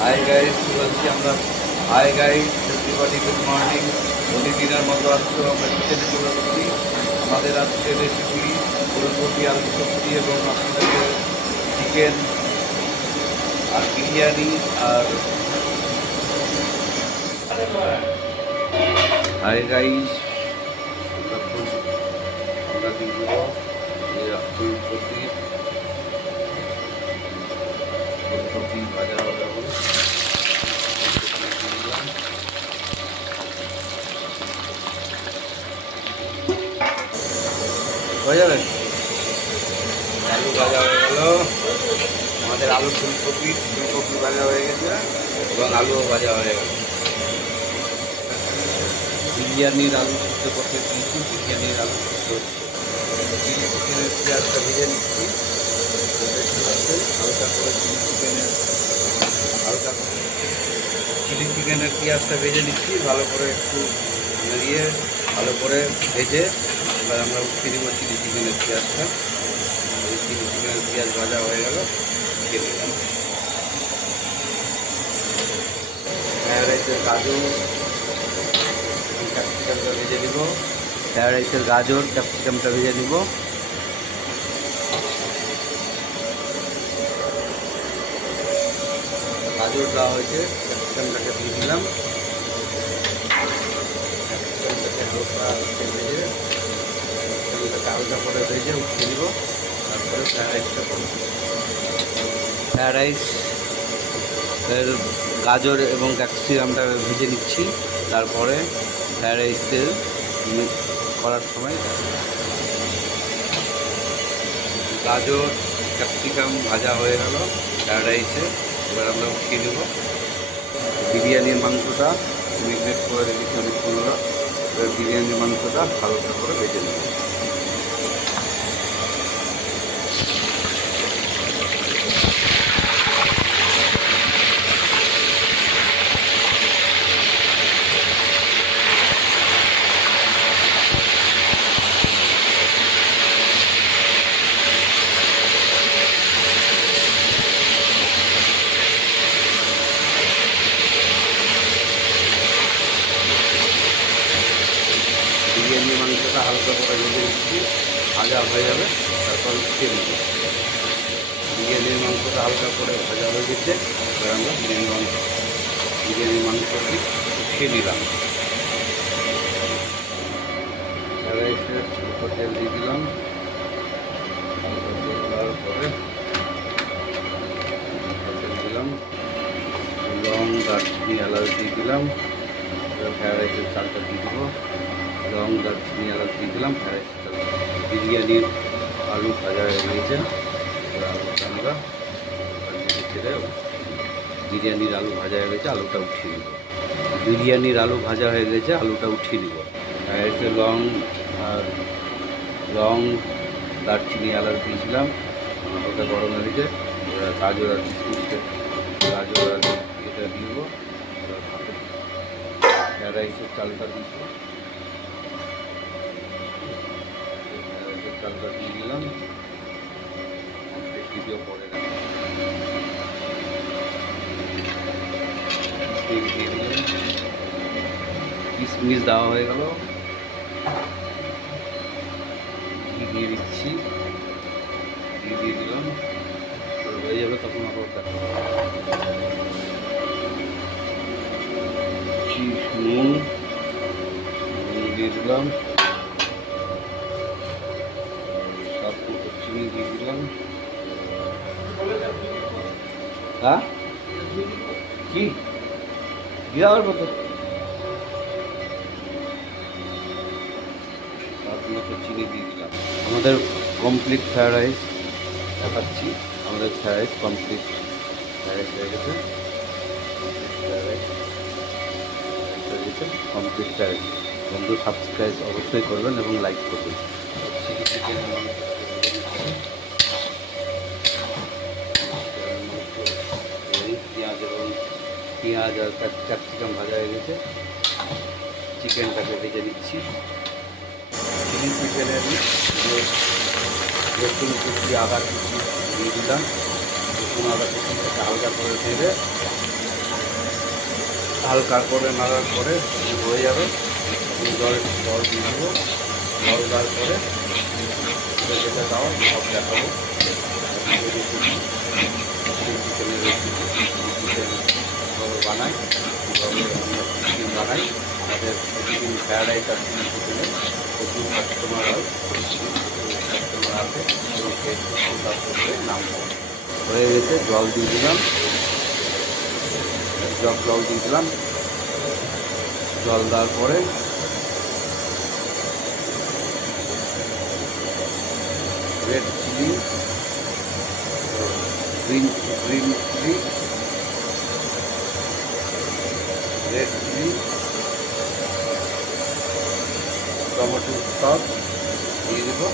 Hi guys, বলছি আমরা। Hi guys, everybody, good morning. প্রতিদিনের মতো আজকেও আমরা কিচেনে চলে এসেছি। আমাদের আজকের রেসিপি ফুলকপি আলু সবজি এবং আপনাদেরকে চিকেন আর বিরিয়ানি আর হাই গাইস, আমরা দিয়ে দেবো ফুলকপি ফুলকপি ভাজা হবে। হয়ে যাবে। আলু ভাজা হয়ে গেল। আমাদের আলু ফুলকপি ভাজা হয়ে গেছে এবং আলুও ভাজা হয়ে গেল। বিরিয়ানির আলু সিদ্ধ করতে দিয়েছি। বিরিয়ানির আলু সিদ্ধ চিলি চিকেনের পেঁয়াজটা ভেজে নিচ্ছি। হালকা করে চিলি চিকেনের পেঁয়াজটা ভেজে নিচ্ছি ভালো করে, একটু নাড়িয়ে ভালো করে ভেজে এবার আমরা উঠিয়ে নেব চিলি চিকেনের পেঁয়াজটা। চিলি চিকেনের পেঁয়াজ ভাজা হয়ে গেল, দিয়ে দিলাম। ফ্রায়েড রাইসের গাজর ক্যাপসিকামটা ভেজে নিব। ফ্রায়েড রাইসের গাজর ক্যাপসিকামটা ভেজে নিব। গাজর দেওয়া হয়েছে, ক্যাপসিকামটাকে দিয়ে দিলাম। ক্যাপসিকামটাকে হালকা ভেজে হালকা করে ভেজে উঠিয়ে দিব। তারপরে ফ্রায়েড রাইসটা করব। ফ্রায়েড রাইস এর গাজর এবং ক্যাপসিকামটা ভেজে নিচ্ছি। তারপরে ফ্রায়েড রাইসের করার সময় গাজর ক্যাপসিকাম ভাজা হয়ে গেল ফ্রায়েড রাইসে। এবার আমরা উঠিয়ে নেব। বিরিয়ানির মাংসটা ম্যারিনেট করে রেখেছি অনেকক্ষণ হলো। এবার বিরিয়ানির মাংসটা হালকা করে ভেজে নেব। বিরিয়ানির মাংসটা হালকা করে ভেজে নিচ্ছি, ভাজা হয়ে যাবে, তারপর উঠিয়ে নেব। বিরিয়ানির মাংসটা হালকা করে ভাজা হয়ে গেছে। এবার আমরা বিরিয়ানির মাংসটি উঠিয়ে নিলাম। রাইসের উপর তেল দিয়ে দিলাম। হালকা তেল দেওয়ার পরে তেল দিলাম, লং দারচিনি এলাচ দিয়ে দিলাম। এবার ফ্রায়েড রাইসের চালটা দিয়ে দেবো। লং দারচিনি এলাচ দিয়ে দিলাম। ফ্রায়েড রাইসের চাল, বিরিয়ানির আলু ভাজা হয়ে গিয়েছে। আলুটা আমরা ছেড়ে বিরিয়ানির আলু ভাজা হয়ে গেছে, আলুটা উঠিয়ে নেব। বিরিয়ানির আলু ভাজা হয়ে গেছে, আলুটা উঠিয়ে নেব। এসে লং দারচিনি এলাচ দিয়েছিলাম, ওটা গরম হয়ে গেছে। গাজর আর গাজর আর এটা দিব। রাইসের চালটা দিব, রাইসের চালটা দিয়ে দিলাম। ভিডিও পরে কিশমিশ দেওয়া হয়ে গেল, ঘি দিয়ে দিচ্ছি, ঘি দিয়ে দিলাম। হয়ে যাবে তখন আবার নুন দিয়ে দিলাম, সব চিনি দিয়ে দিলাম। হ্যাঁ কি দিয়ে দেওয়ার মতো মতো চিনি দিয়ে দিলাম। আমাদের কমপ্লিট ফ্রায়েড রাইস দেখাচ্ছি। আমাদের fried rice complete, fried rice হয়ে গেছে। ফ্রায়েড রাইস হয়ে গেছে, কমপ্লিট ফ্রায়েড রাইস। বন্ধু সাবস্ক্রাইব অবশ্যই করবেন এবং লাইক করবেন। পেঁয়াজ আর ক্যাপসিকাম ভাজা হয়ে গেছে। চিকেনটাকে ভেজে দিচ্ছি। চিলি চিকেনের রসুন কুচি আদা কুচি দিয়ে দিলাম। রসুন আদা কুচিটাকে হালকা করে ভেজে হালকা করে নাড়ার পরে হয়ে যাবে। জল জল দিয়ে দেবো। জল দেওয়ার পরে যেটা দাও সব দেখাবো। চিকেনের রেসিপি চিকেন বানাই, কীভাবে আমরা চিকেন বানাই। আমাদের চিকেন ফ্রায়েড রাইস আর চিলি চিকেনে প্রচুর কাস্টমার হয়, কাস্টমার আছে এবং তার করতে নাম হয়ে গেছে। জল দিয়ে দিলাম, জল দিয়ে দিলাম। জল দেওয়ার পরে red chilli, green chilli, red chilli, tomato sauce দিয়ে দেবো।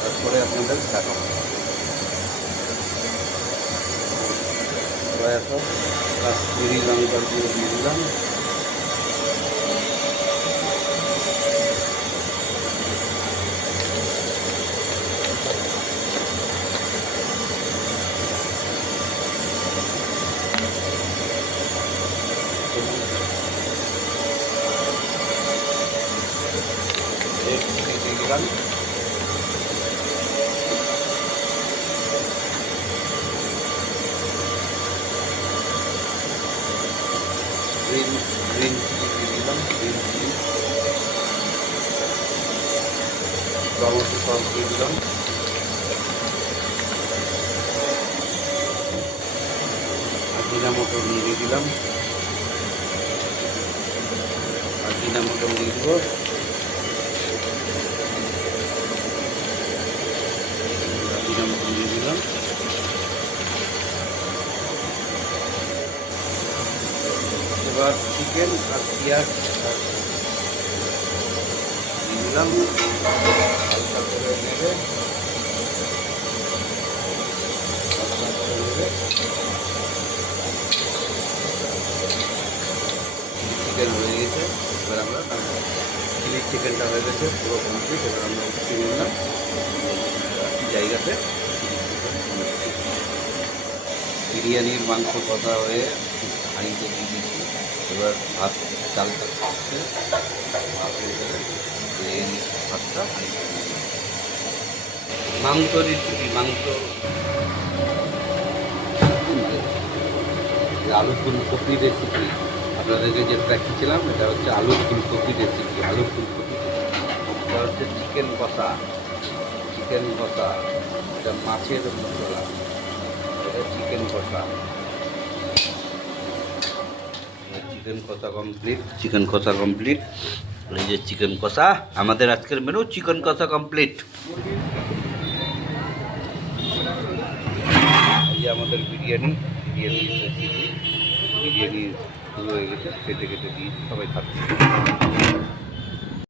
তারপরে আপনাদের দেখাবো সয়া সস, কাশ্মীরি লঙ্কার গুঁড়ো দিয়ে দিলাম। রেড চিলি দিয়ে দিলাম। গ্রিন চিলি দিয়ে দিলাম, গ্রিন চিলি, টমেটো সস দিয়ে দিলাম। আজিনামোটো দিয়ে দিলাম, আজিনামোটো দিয়ে দেবো। আজিনামোটো দিয়ে দিলাম। এবার চিকেন আর পেঁয়াজ দিয়ে দিলাম, হালকা করে নেড়ে চিকেন হয়ে গেছে। এবার আমরা চিলি চিকেনটা হয়ে গেছে পুরো কমপ্লিট। এবার আমরা উঠিয়ে নিলাম জায়গাতে। বিরিয়ানির মাংস কষা হয়ে হাঁড়িতে দিয়ে দিচ্ছি। এবার ভাত চালটা খাচ্ছে, ভাত হয়ে গেলে বিরিয়ানি ভাতটা হাঁড়িতে দিয়ে দিচ্ছি। মাংস রেসিপি, মাংস আলু ফুলকপি রেসিপি আপনাদেরকে যেটা দেখিয়েছিলাম, এটা হচ্ছে আলু ফুলকপি রেসিপি। আলু ফুলকপি, এটা হচ্ছে চিকেন কষা, চিকেন কষা, এটা মাছের মশলা, এটা চিকেন কষা। চিকেন কষা কমপ্লিট, চিকেন কষা কমপ্লিট। এই যে চিকেন কষা, আমাদের আজকের মেনু চিকেন কষা কমপ্লিট। এই যে আমাদের বিরিয়ানি, বিরিয়ানি রেসিপি, বিরিয়ানি শুরু হয়ে গেছে, কেটে কেটে দিয়ে সবাই খাচ্ছে।